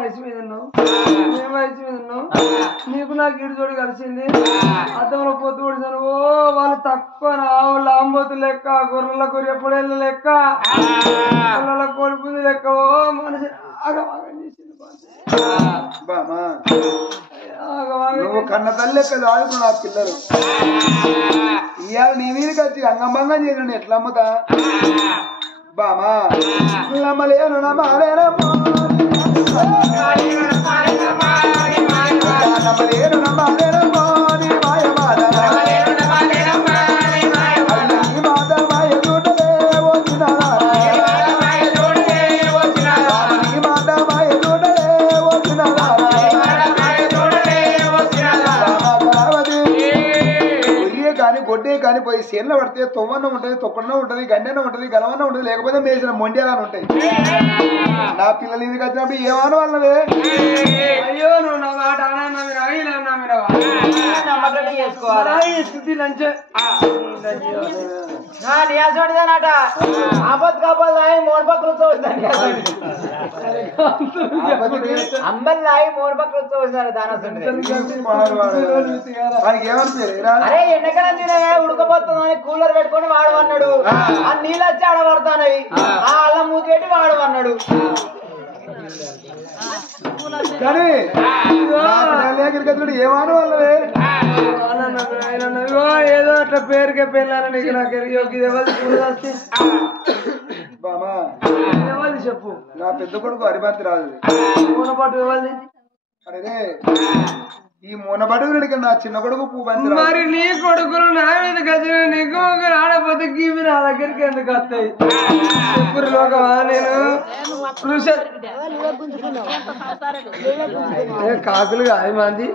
వయసు మీద ఉన్నావు నేను వయసు మీద ఉన్నావు నీకు నాకు ఇటు జోడి కలిసింది అద్దంలో పొద్దు పొడిచాను ఓ వాళ్ళు తక్కువ ఆవుల ఆంబోతు లెక్క గొర్రెల కొరియపొడేళ్ళ లెక్క పిల్లల కోడిపుంది లెక్క ఓ మనిషి ఆగమాగం చేసింది బామా నువ్వు కన్న తల్లి లెక్క దాదుకు నా పిల్లలు ఇవాళ నీ మీదకి వచ్చి అంగంభంగం చేసిన ఎట్లా అమ్ముతా బామా నమ్మలేను నమ్మలేనమ్మో నమ్మలేను నమ్మలేనమ్మో నీ మాయ మాట నీ మాట మాయ చూడలే వచ్చినారా నీ మాట మాయ చూడలే వచ్చినారా కానీ గొడ్డే కానీ పోయి సేన్లో పడితే తొవ్వన్న ఉంటది తొక్కడన ఉంటది గండెన్న ఉంటది గలవన్న ఉంటది లేకపోతే మేసిన మొండేలాని ఉంటాయి నా పిల్లలు ఇది వచ్చినప్పుడు ఏమను వాళ్ళవే అయ్యో నువ్వు నా మాట నియాసోడిదానట ఆపత్ కాపాలి మోన్ పక్కలతో అంబల్ లాయి మోన్ పక్కలతో వస్తారు అరే ఎండకాలం తినవే ఉడకపోతుందని కూలర్ పెట్టుకొని వాడమన్నాడు ఆ నీళ్ళు వచ్చి ఆడబడతానవి ఆ అల్లం మూతి పెట్టి వాడమన్నాడు కానీ ఏమాను వాళ్ళవే ఏదో అట్లా పేరుకే పెళ్ళాలని నీకు నాకు బామా ఎవరిది చెప్పు నా పెద్ద కొడుకు హరిభర్తి రాదు పూనపాటు ఎవరిది అరే ఈ మూనబడుగుడికి నా చిన్న కొడుకు పూబంతి మరి నీ కొడుకులు నా మీద గజన నీకు ఒకరు ఆడపోతే గీవి నా దగ్గరికి ఎందుకు వస్తాయి ఎప్పుడు లోకమా నేను కాకులు కాదు మంది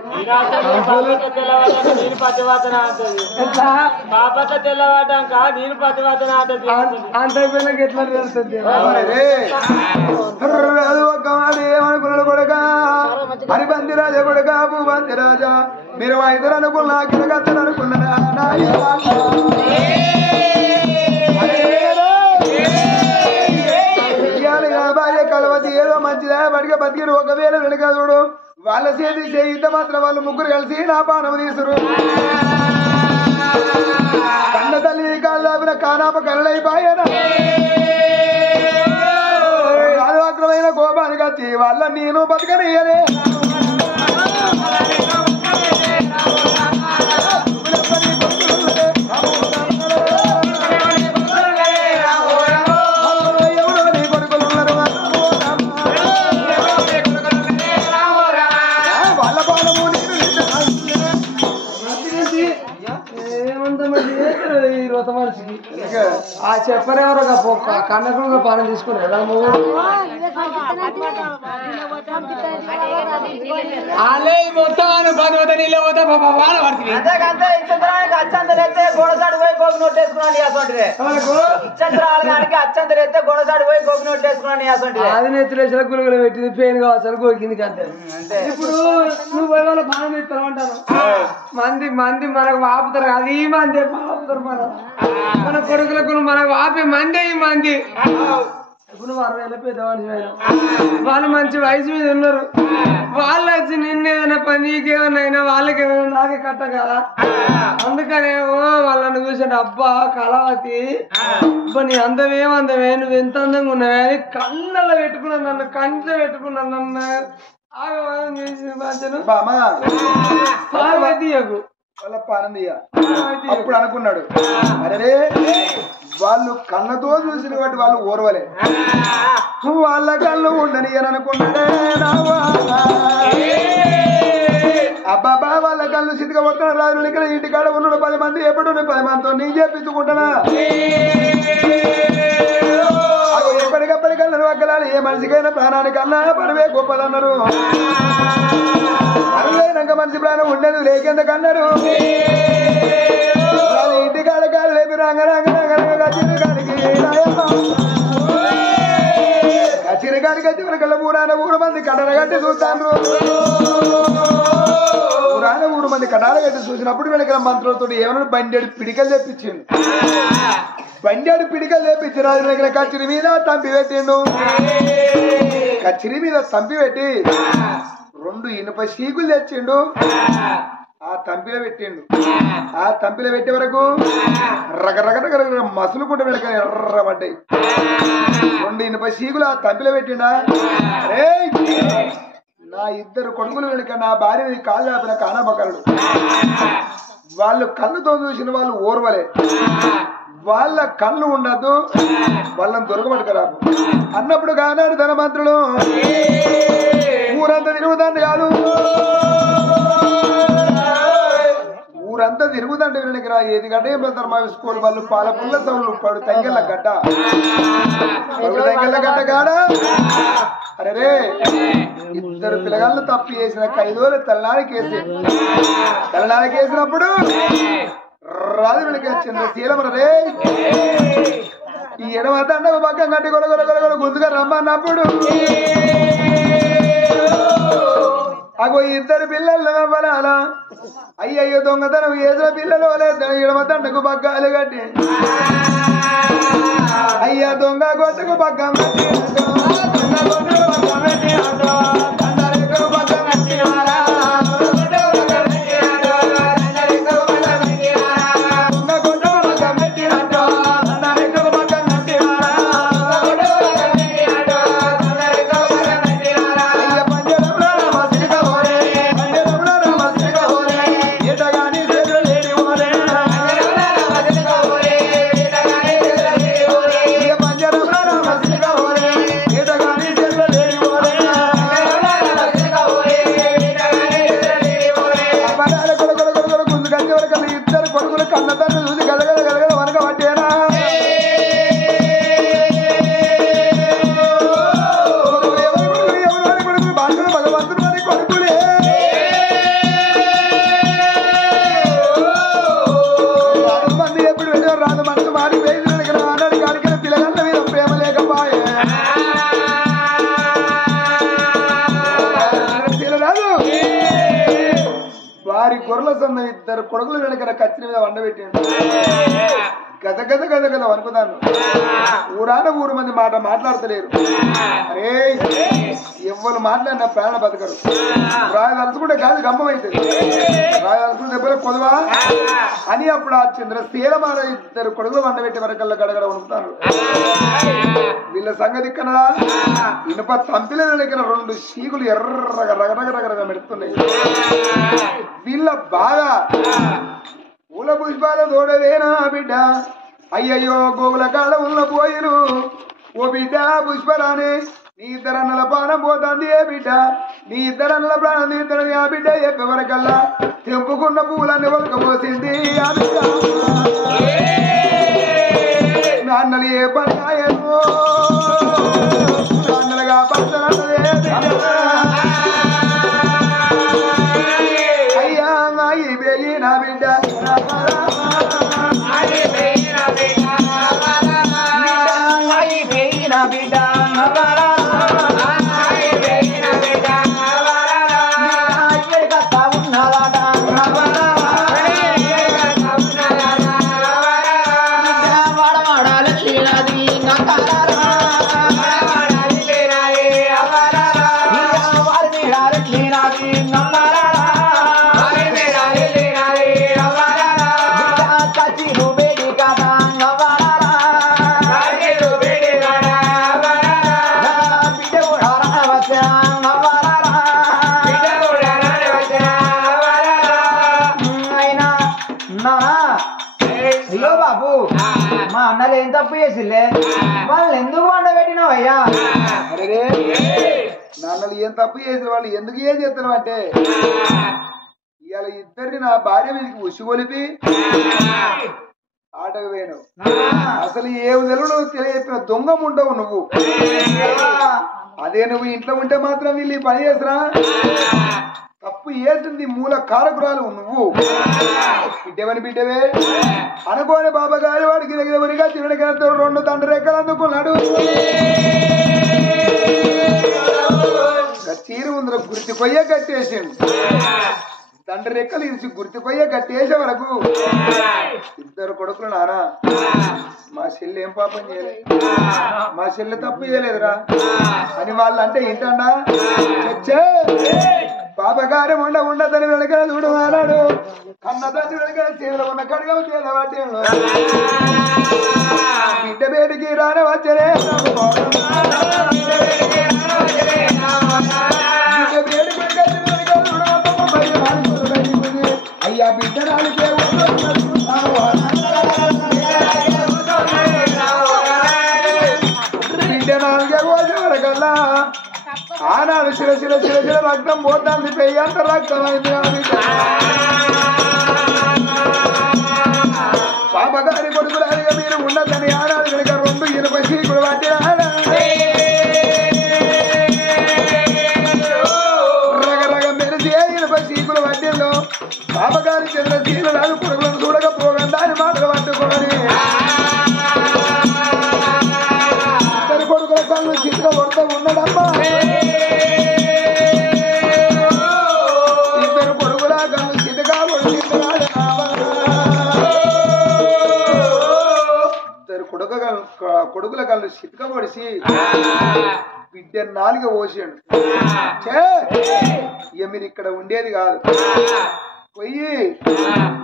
అంత పిల్లకి ఎట్లా తెలుస్తుంది ఏమనుకున్నాడు కొడుక హరిబంతి రాజా కొడుక భూబంతి రాజా మీరు ఇద్దరు అనుకున్నా కిరగత్తరు అనుకున్నారా కలవతి ఏదో మంచిదా బడిగా బతికి ఒకవేళ వెనుక చూడు వాళ్ళ చేతి చేయిద్ద మాత్రం వాళ్ళు ముగ్గురు కలిసి నా పానం తీసురు కన్న తల్లి కాళ్ళ కానాప కళ్ళైపోయానా అక్రమైన కోపానికి వచ్చి వాళ్ళ నేను బతకనియలే ఆ చెప్పరేమో కన్నకుండా పాలన తీసుకుని మొత్తం నీళ్ళు పోతే బాధ పడుతుంది అచ్చంతలైతే గోడసాడు పోయి గోగు నోట్టేసుకున్నాను అసంటిదే అచ్చంతలైతే గోడసాడు పోయి గోగు నోట్టేసుకున్నాను అసంటిదే అది నెత్తులేసిన గురుగులు పెట్టింది పెయిన్ కావచ్చు గోకింది అంతే ఇప్పుడు నువ్వు పోయి వాళ్ళ పాలన ఇస్తాను అంటాను మంది మంది మనకు వాపుతారు అది మంది వాపుతారు మన కొడుకులకు మనకు వాపే మంది మంది ఇప్పుడు 60 ఏళ్ళ పెద్ద మనిషి వాళ్ళు మంచి వయసు మీద ఉన్నారు వాళ్ళు వచ్చి నిన్నేదైనా పని నీకేమన్నా వాళ్ళకేమైనా నాకే కట్ట కదా అందుకనే వాళ్ళని చూసాడు అబ్బా కళావతి అబ్బా నీ అందమే నువ్వు ఎంత అందంగా ఉన్నావే అని కళ్ళల్లో పెట్టుకున్నాను నన్ను కంట్లో పెట్టుకున్నాను నన్ను ఆగమనం చేసి మధ్యను పార్వతీయకు వాళ్ళ పానందియ అప్పుడు అనుకున్నాడు అరే వాళ్ళు కళ్ళతో చూసిన వాటి వాళ్ళు ఓర్వలే వాళ్ళ కళ్ళు ఉండని అని అనుకున్నాడే అబ్బాబా వాళ్ళ కళ్ళు సిద్ధిగా పడుతున్నారు రాజు ఇక్కడ ఇంటికాడ ఉన్నాడు 10 మంది ఎప్పుడు 10 మందితో నీ చేపించుకుంటున్నా ఎప్పటికప్పటికన్నా వగ్గలాలి ఏ మనిషికైనా ప్రాణానికన్నా పరువే గొప్పదన్నారు అరులైనాక మనిషి ప్రాణం ఉండేది లేకెందుకన్నారు ఇంటికాడ కాదు లేపి కచ్చిరగాడికి వచ్చి కళ్ళ ఊరాన 3 మంది కడర కట్టి చూస్తాను ఊరాన 3 మంది కడాల కట్టి చూసినప్పుడు వెనక మంత్రులతో ఏమన్నా బండేడు పిడికలు తెప్పించిండు. బండేడు పిడికలు తెప్పించి రాజు దగ్గర కచ్చిరి మీద తంపి పెట్టిండు. కచ్చిరి మీద తంపి పెట్టి 2 ఇనుప శీకులు తెచ్చిండు. ఆ తంపిలో పెట్టిండు. ఆ తంపిలో పెట్టే వరకు రకరకరకర మసులుకుంటూ వెనక ఎర్రబడ్డాయి. 2 ఇనుప శీకులు ఆ తంపిలో పెట్టిండా. నా 2 కొడుకులు వెనుక నా భార్య మీద కాలు ఆపిన కానబకరుడు. వాళ్ళు కళ్ళుతో చూసిన వాళ్ళు ఓర్వలే. వాళ్ళ కళ్ళు ఉండద్దు, వాళ్ళని దొరకబట్టుకరాపు అన్నప్పుడు కానాడు ధనమంత్రులు ఊరంతా తిరుగుతాండి కాదు, ఊరంతా తిరుగుతాండి వెనక ఏది గడ్డ ఏం ధర్మ స్కూల్ వాళ్ళు పాల పుల్ల సౌళ్ళు పడు తంగెళ్ళ గడ్డ తంగెళ్ళ గడ్డ కాడ. అరే 2 పిల్లగాళ్ళు తప్పు చేసిన 5 రోజులు తలనాడికి వేసినప్పుడు రాజు వెనక చంద్రశీలమన రే ఈ ఎడమ దండకు పక్కన కట్టి కొరగొరగొరగొర గుంతుగా రమ్మన్నప్పుడు అగో 2 పిల్లలు నవ్వనాలా. అయ్యయ్యో దొంగతనం ఏదో పిల్లలు ఎడమ దండకు పగ్గాలు కట్టి అయ్యా దొంగ గొట్టకు పగ్గం కట్టి గొర్రెల సన్న 2 కొడుకులు వెనక కత్తి మీద వండబెట్టిండు. గద గద గద గద వనుకుతాను. ఊరు మంది మాట మాట్లాడతలేరు. అరే ఎవ్వరు మాట్లాడినా ప్రాణ బతకరు. రాయ తలుచుకుంటే కాదు గమ్మం అవుతుంది. రాయ తలుచుకుంటే దెబ్బలు కొదవా అని అప్పుడు ఆ చంద్రశీలమాల 2 కొడుకులు వండబెట్టే వరకల్లా గడగడ వణుకుతారు. వీళ్ళ సంగతి కనరా ఇనుప తంపిల వెనక 2 శీకులు ఎర్రగా రగరగరగరగా మెడుతున్నాయి. వీళ్ళ బాధ పూల పుష్పాల తోడవేనా బిడ్డ, అయ్యయ్యో గోగుల కాడ ఉన్న పోయిరు ఓ బిడ్డ పుష్పరానే నీ 2 అన్నల ప్రాణం పోతుంది ఏ బిడ్డ, నీ 2 అన్నల ప్రాణం తీద్దరని ఆ బిడ్డ చెప్పేవరకల్లా తెంపుకున్న పూలన్నీ ఒలకపోసింది ఆ బిడ్డ. నాన్నలు ఏ పన్నాయో నాన్నలుగా పచ్చనదే అయ్యా నాయి బేగిన బిడ్డ ఏం తప్పు చేసిలే వాళ్ళు ఎందుకు వండబెట్టినావయ్యా? అరే నాన్నలు ఏం తప్పు చేసిన వాళ్ళు ఎందుకు ఏం చేస్తున్నావు అంటే ఇవాళ 2 నా భార్య మీదకి ఉసిగొలిపి ఆటకు వేను. అసలు ఏం తెలుగు తెలియజెప్పిన దొంగ ఉండవు నువ్వు. అదే నువ్వు ఇంట్లో ఉంటే మాత్రం వీళ్ళు పని చేసినా తప్పు ఏసింది మూల కారకురాలు నువ్వు. బిడ్డవే అనుకోని బాబా గారి వాడికి దగ్గరగా తినడికతో 2 తండ్రి రెక్కలు అందుకున్నాడు. చీర ముందర గుర్తి కొయ్య కట్టేసిండు. తండ్రి రెక్కలు ఇరిచి గుర్తుపోయే కట్టేసే వరకు ఇద్దరు కొడుకులు నానా మా చెల్లి ఏం పాపం చేయలేదు, మా చెల్లి తప్పు చేయలేదురా అని వాళ్ళు అంటే ఏంటన్నా చచ్చే పాపకారం ఉండదని వెనక చూడు అన్నాడు. కన్న తండ్రి వెనక చేతులు ఉన్న కడగ చేత పట్టి బిడ్డ బేటికి రాని వచ్చరే అయ్యా బిడ్డ నాలుగే బిడ్డ నాలుగే రోజు వరకల్లా ఆనాడు చిర చిర చిర చిర రక్తం పోతాంది, పెయ్యంత రక్తం అయింది. పాపగారి కొడుకులాగా మీరు ఉండదని ఆనాడు కనుక 2 ఇనుప చీకులు పట్టిన రగరగ మెరిసి ఇనుప చీకులు పట్టిండు. పాపగారి చంద్ర చీలు రాదు కొడుకులను చూడకపోగా దాని మాటలు పట్టుకోని ఇద్దరు కొడుకుల కళ్ళు చిత్ర కొడుతూ ఉన్నాడమ్మా. ఇద్దరు కొడుకుల కళ్ళు చితగా కొడుతున్నాడు. ఇద్దరు కొడుకుల కళ్ళు చితక పొడిసి బిడ్డ నాలుగ పోసాడు. ఇక మీరు ఇక్కడ ఉండేది కాదు, పోయి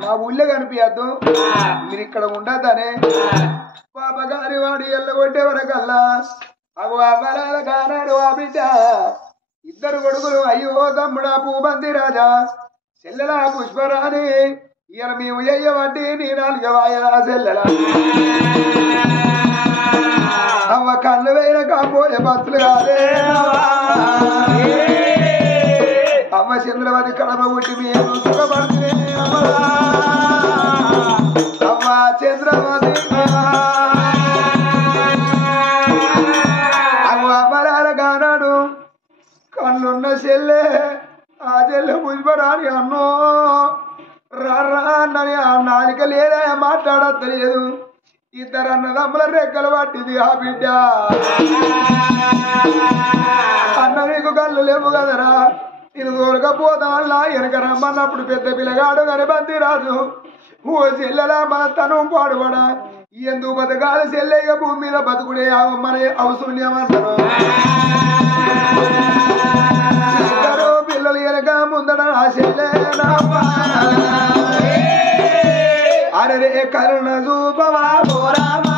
నా ఊళ్ళో కనిపించద్దు, మీరు ఇక్కడ ఉండద్దనే పాపగారి వాడు ఎల్లగొట్టే వరకల్లా అగు అమరాల కానాడు ఆ బిడ్డ. ఇద్దరు కొడుకులు అయ్యో తమ్ముడా పూబంది రాజా చెల్లెలా పుష్పరాని ఇయన మేము అయ్యబట్టి నీ 4 వాయలా చెల్లెలా అవ్వ కళ్ళు వేయిన కాపోయే బతులు కాదే అమ్మ చంద్రవతి కడమ పుట్టి మేము సుఖపడుతునే అమ్మ చంద్రవతి అమ్మరాల కానాడు కళ్ళున్న చెల్లె ఆ చెల్లె పుష్పరాని అన్నో రా అన్నని ఆ నాలిక లేదా మాట్లాడలేదు. ఇద్దరు అన్నదమ్ముల రెక్కలు పట్టింది ఆ బిడ్డ. అన్న నీకు కళ్ళు లేవు కదరా, నేను దొరకపోతాలా వెనక రమ్మన్నప్పుడు పెద్ద పిల్లగాడు కానీ బంతి రాజు ఓ చెల్లెలా మన తనం పాడుబడా ఎందుకు బతకాలి చెల్లెగా భూమి మీద బతుకుడే మన అవసూన్యమంటారు. ఇద్దరు పిల్లలు వెనక ముందడ ఆ చెల్లె అరే కరుణ చూపవా పోరామా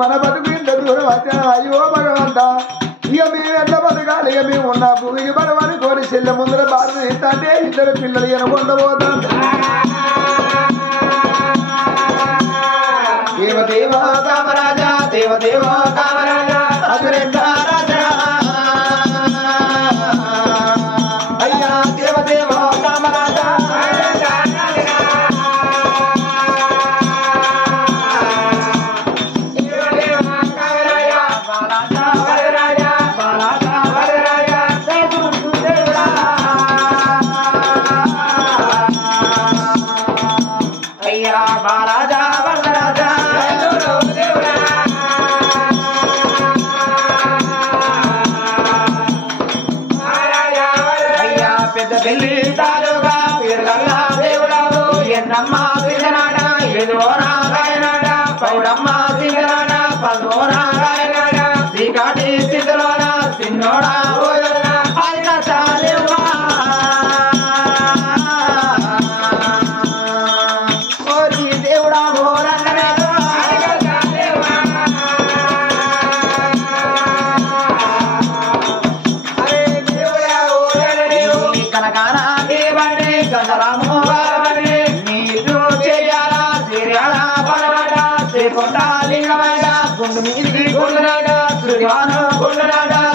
మన బతుకు ఇంత దూరం వచ్చా అయ్యో భగవంతా ఇక మేము ఎంత బతకాలి ఇక మేము ఉన్న భూమికి బలమని కోరి చెల్లె ముందర బాధ అంటే ఇద్దరు పిల్లలు ఎనకొండబోతాం దేవదేవ కామరాజా దేవదేవ కామరాజా అదురెండా రాజా అయ్యా దేవదేవ కామరాజా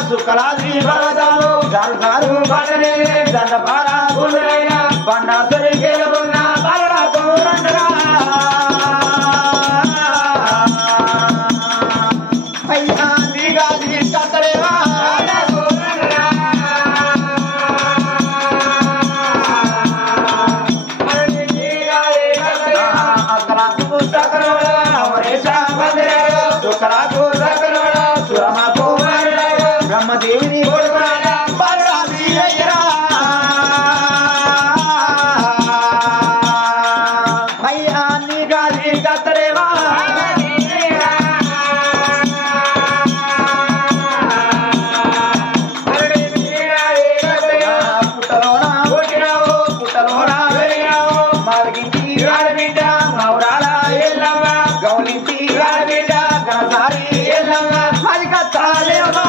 సుఖలాది పర్వతాలు గారు గారు పండనే దండపార గుండెలైన బండాసరి గెలున్న బలరాకు రండరా అయ్యా నీగాది కత్తరేవా దేవిని అయ్యా నీ గాలి కత్తరేవా పుట్టలోనా పుట్టినావు పుట్టలోనా వెళ్ళినావు మావిగింటి గాడిబిడ్డ మౌరాల ఎల్లమ్మ గౌలింటి గాడిబిడ్డ గణసారి ఎల్లమ్మ అది కత్తాలేవా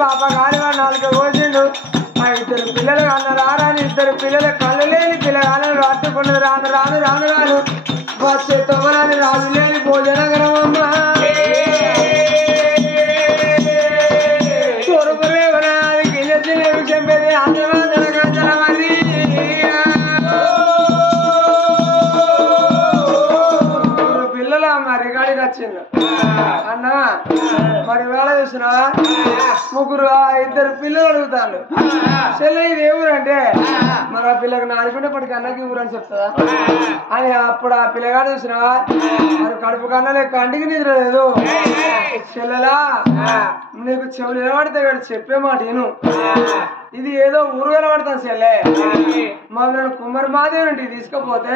పాప కాని వాడు 4 పోసిండు ఆ 2 పిల్లలు అన్న రాని 2 పిల్లలు కళ్ళు లేని పిల్లగాలను రాట్టుకున్నది రాను రాను రాను రాను వచ్చే తొమ్మలని రాజు లేని భోజనగరమ్మ తొరుపులేవనాది కింద చిన్న విషయం పెద్ద అందమందర గంజలమది పిల్లలు మరి గాడికి వచ్చిండు అన్న మరి వేళ చూసినా 3 2 పిల్లలు అడుగుతాను చెల్లె ఇది ఏ ఊరు అంటే మరి ఆ పిల్లకి నాలుగుండేపటికి అన్నకి ఊరు అని చెప్తుందా అని అప్పుడు ఆ పిల్లగాడు చూసినా మరి కడుపు కన్నా లేక కంటికి నిద్ర లేదు చెల్లెలా నీకు చెవులు నిలబడితే చెప్పే మాట నేను ఇది ఏదో ఊరు కనబడతాను చెల్లె మమ్మల్ని కుమ్మరి మాదేవి తీసుకపోతే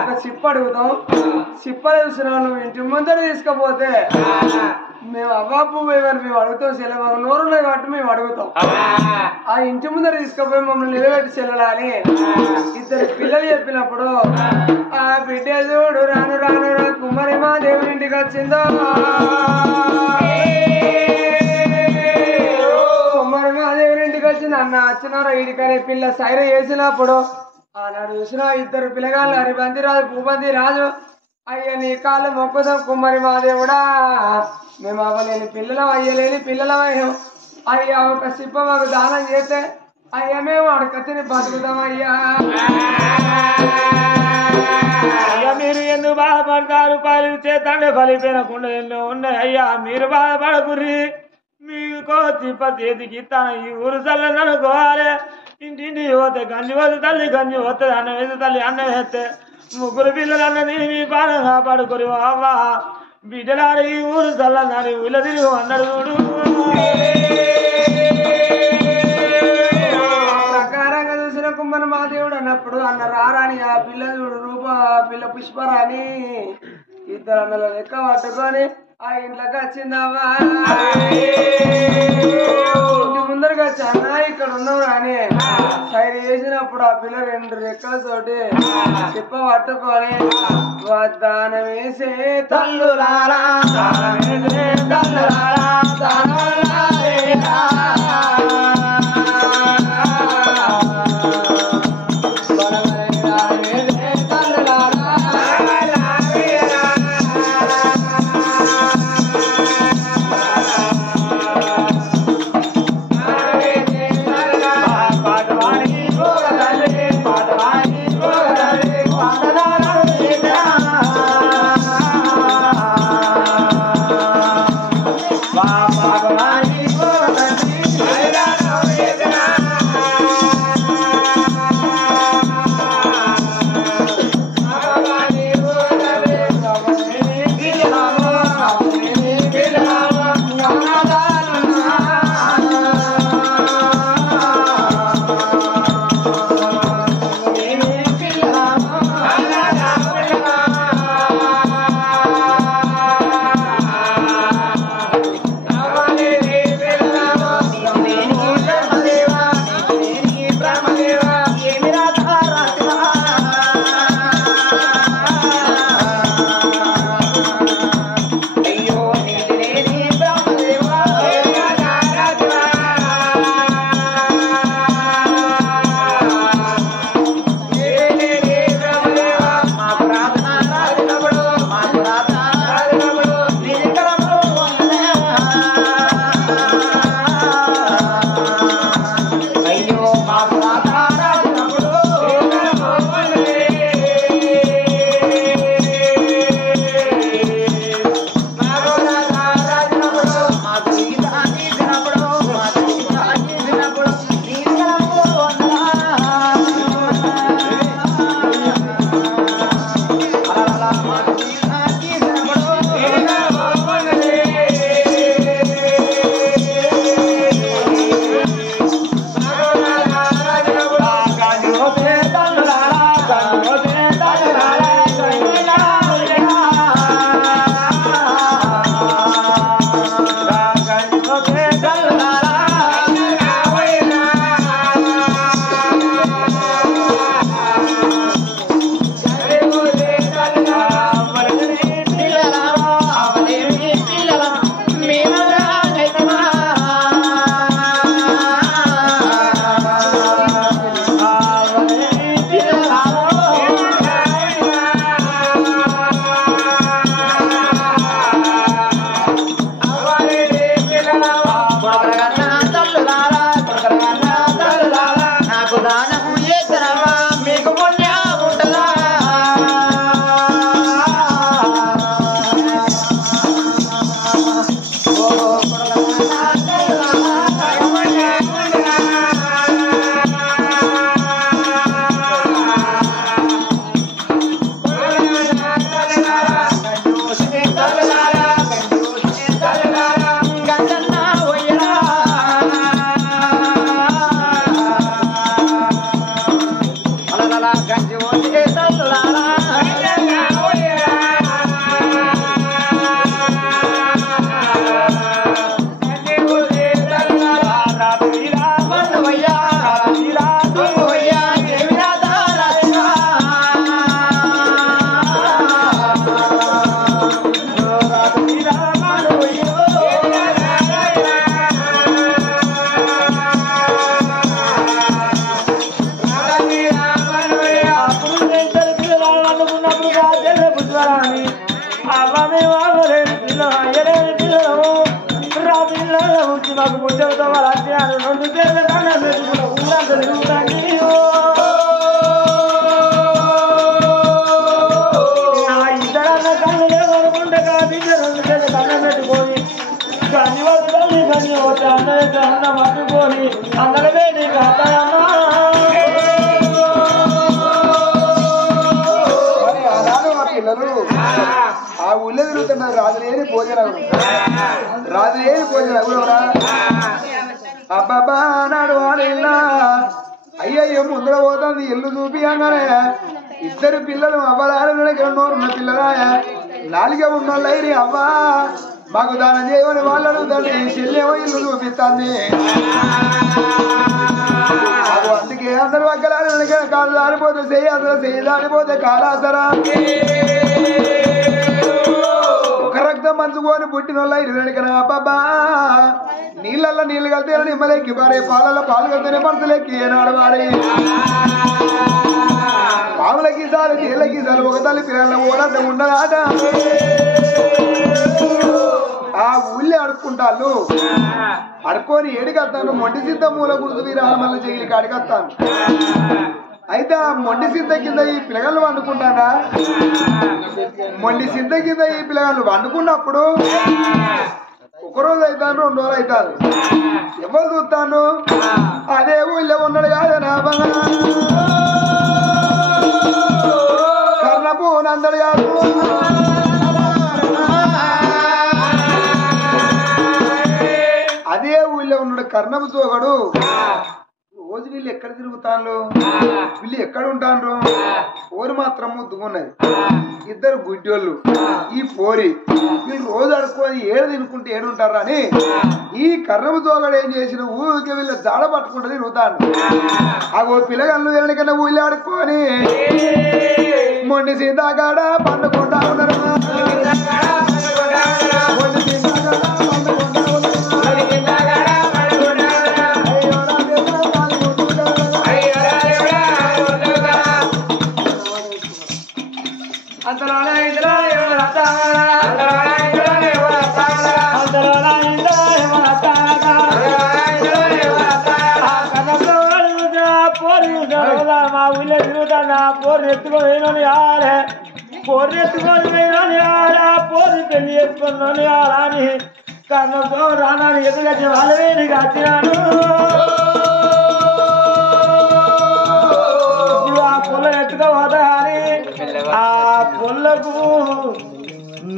ఒక చిప్ప అడుగుతాం చిప్పలు చూసినా నువ్వు ఇంటి ముందర తీసుకపోతే మేము అవ్వాపు మేము అడుగుతాం చెల్లె మాకు నోరున్నాయి కాబట్టి మేము అడుగుతాం ఆ ఇంటి ముందర తీసుకుపోయి మమ్మల్ని నిలబెట్టి చెల్లెలని 2 పిల్లలు చెప్పినప్పుడు ఆ బిడ్డ చూడు రాను రాను కుమ్మరి మా దేవుని ఇంటికి వచ్చిందో కుమ్మరి మా దేవుని ఇంటికి వచ్చింది అన్న వచ్చినారా ఇడికనే పిల్ల సైర వేసినప్పుడు ఆనాడు చూసిన 2 పిల్లగాళ్ళు హరిబంతి రాజు భూపతి రాజు అయ్య నీ కాళ్ళు మొక్కుదాం కుమ్మరి మా దేవుడా మేము అవ్వలేని పిల్లలం అయ్యలేని పిల్లలమయ్యాం అయ్యా ఒక సిప్ప మాకు దానం చేస్తే అయ్యా మేము అడకతిని బతుకుతాం అయ్యా అయ్యా మీరు ఎందుకు బాధపడతారు పలు చేతండే ఫలిపోయినకుండా ఎన్నో ఉన్నాయి అయ్యా మీరు బాధపడకుర్రి మీకు చిప్ప చేతికి ఇస్తాను ఈ ఊరు చల్లని అనుకోవాలి ఇంటింటి పోతే గంజి పోతే తల్లి గంజి పోతుంది అన్నం వేస్తే తల్లి అన్నం వేస్తే 3 పిల్లలన్నది మీ బాగా కాపాడుకోరు అవ్వ బిడ్డలాడి ఈ ఊరు చల్లని ఊళ్ళో తిరిగి అన్నాడు చూడు ప్రకారంగా చూసిన కుమ్మరి మా దేవుడు అన్న వచ్చినప్పుడు అన్న రారాని ఆ పిల్ల చూడు రూప పిల్ల పుష్పరాని ఇద్దరు అన్నల లెక్క పట్టుకొని ఆ ఇంట్లోకి వచ్చిందవ్వా ఇంటి ముందరికి వచ్చి అన్న ఇక్కడ ఉన్నావు అని సైడ్ వేసినప్పుడు ఆ పిల్ల 2 రెక్కలతోటి చెప్ప పట్టుకొని దానం వేసే తల్లులారా మాకు ముచ్చవుతా వాళ్ళు అధ్యాలు 2 పేర్ల కన్నా పెట్టుకున్న ఇద్దరన్న కళ్ళు లేవనుకుంటే బిడ్డ 2 పేర్ల కన్నా పెట్టుకొని కని వద్దని కని వద్ద అన్న అన్న పట్టుకొని అందరి వేడి కాదమ్మా పిల్లలు ఆ ఊళ్ళో తిరుగుతున్నారు రాజులేని భోజనగుడు రాజులేని భోజనగుడు అబ్బాబా నాడు వాళ్ళ అయ్యయ్యో ముందర పోతుంది ఇల్లు చూపియంగానే ఇద్దరు పిల్లలు అవ్వలాడన్న పిల్లలాయ నాలుగే ఉన్నోళ్ళైరి అవ్వా మాకు దానం చేయమని వాళ్ళు అడుగుతాండి చెల్లేమో ఇల్లు చూపిస్తుంది అందుకే అందరు వగ్గలాడి కాళ్ళు దాడిపోతే చెయ్యి అసలు చెయ్యి దాడిపోతే కాలాసరా ఒక రక్తం మంచుకొని పుట్టినోళ్ళ ఇరుకనా బాబా నీళ్ళల్లో నీళ్లు కలితే నిమ్మలెక్కి పారే పాలలో పాలు కలితేనే మనసులెక్కి ఏనాడు వారి పాములకి సారి నీళ్ళకి సారి ఒక తల్లి పిల్లల ఓడంటే ఉండదాట ఆ ఊళ్ళే అడుక్కుంటాను అడుక్కొని ఏడికత్తాను మొండి సిద్ధ మూల గుర్తు వీరాల మళ్ళీ జైలుకి అడిగత్తాను అయితే ఆ మొండి సిద్ధ కింద ఈ పిల్లగాళ్ళు వండుకుంటానా మొండి సిద్ధ కింద ఈ పిల్లగాళ్ళు వండుకున్నప్పుడు ఒకరోజు అవుతాను 2 రోజులు అవుతాను ఎవరు చూస్తాను అదే ఊళ్ళో ఉన్నాడు కాదనా కర్ణపూన్ అందడు కాదు అదే ఊళ్ళో ఉన్నాడు కర్ణపు తోగడు రోజు వీళ్ళు ఎక్కడ తిరుగుతాను వీళ్ళు ఎక్కడ ఉంటాను పోరు మాత్రం ముద్దుకున్నది ఇద్దరు గుడ్డోళ్ళు ఈ పోరి వీళ్ళు రోజు అడుక్కొని ఏడు తినుకుంటే ఏడుంటారా అని ఈ కర్రపు తోగడు ఏం చేసిన ఊరికి వీళ్ళ జాడ పట్టుకుంటే తిరుగుతాను అగో పిల్లగాళ్ళు వెళ్ళనికన్నా ఊళ్ళో అడుక్కొని మొండి సీతాకాడ పండుకుంటా ఉన్నారు పోరు పెళ్లి చేసుకున్నాను అని కన్నంతో రానాడు ఎదుగా వాళ్ళవేది కాచినాను ఇప్పుడు ఆ పుల్ల ఎత్తుగా పోతా అని ఆ పుల్లకు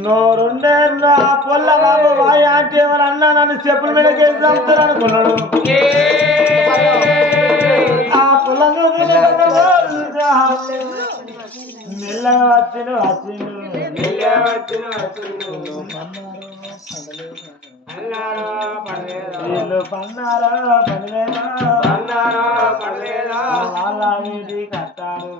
నోరుండే ఆ పుల్ల బాబు వాయి అంటే ఎవరు అన్నా నన్ను చెప్పుల మీద కేసు చంపుతారు అనుకున్నాడు ఆ పుల్లను మెల్లగా వచ్చిన వీళ్ళు పన్నారా పడలేదా వాళ్ళ వీటి కట్టారు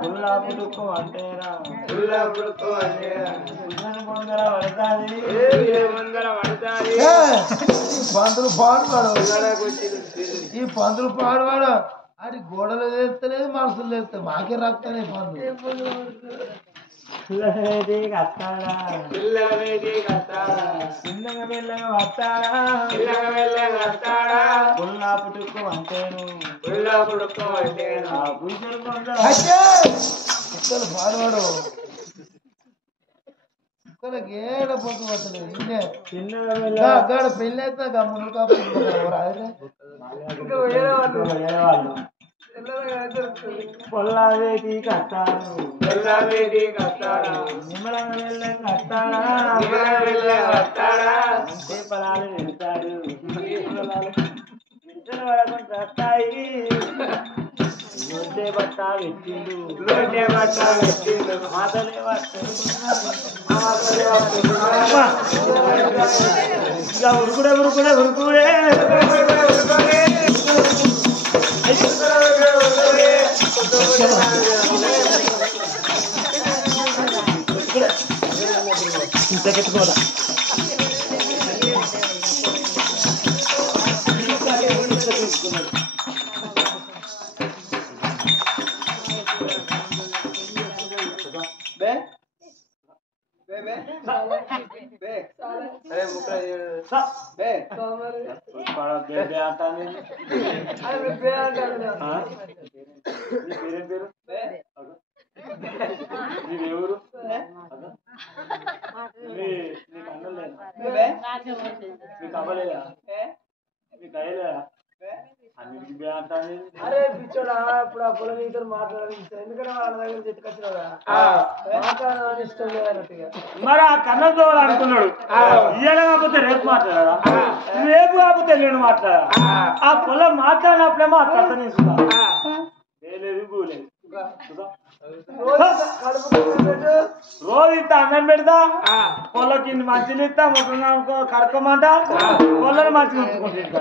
పుల్లా పుడుకు అంటేరా ముందర పడతాది పంతులు పాడువాడు ఈ పంతులు పాడువాడు అది గోడలు తెస్తలేదు మనసులు తెస్తాయి మాకే రక్తానే పంతులు చిన్నగా మెల్లగా వస్తాడా పుల్లా పుట్టుకు అంటేను ఇక్కడ పాడువాడు ఇక్కడికి ఏడ పొద్దు పట్టలేదు ఇన్నే చిన్నగా మెల్లగా అక్కడ పెళ్ళి అయితే గమ్ములు కాబట్టి పొల్లా వేటి కట్టాడు నిమ్మలంగా వెళ్ళి కట్టాడా అంతే పొలాలు వెళ్తాడు ఇద్దరు పడకుండా వస్తాయి బట్ట పెట్టిండు మాటలే ఇక ఉరుకుడే ఇంత పెట్టుకోదా ఎవరు నీకు అన్నలేదు మీకు అవ్వలేదా మీకు అయ్యలేదా అన్నిటికీ బే అంటాను అరే పిచ్చోడా ఇప్పుడు ఆ పొలం నీతో మాట్లాడాలి ఎందుకంటే వాళ్ళ దగ్గర చెట్టుకొచ్చినావుగా మాట్లాడాలని ఇష్టం లేదన్నట్టుగా మరి ఆ కన్నతో అనుకున్నాడు ఇయ్యాల కాకపోతే రేపు మాట్లాడా రేపు కాకపోతే ఎల్లుండి మాట్లాడా ఆ పొలం మాట్లాడినప్పుడే మాట్లాడతాను ఇస్తా లేదు గూలేదు రోజు ఇంత అన్నం పెడతా పొలకి ఇన్ని మంచిలు ఇస్తా ముఖంగా కడకమంట పొలని మంచిగా ఉంచుకుంటా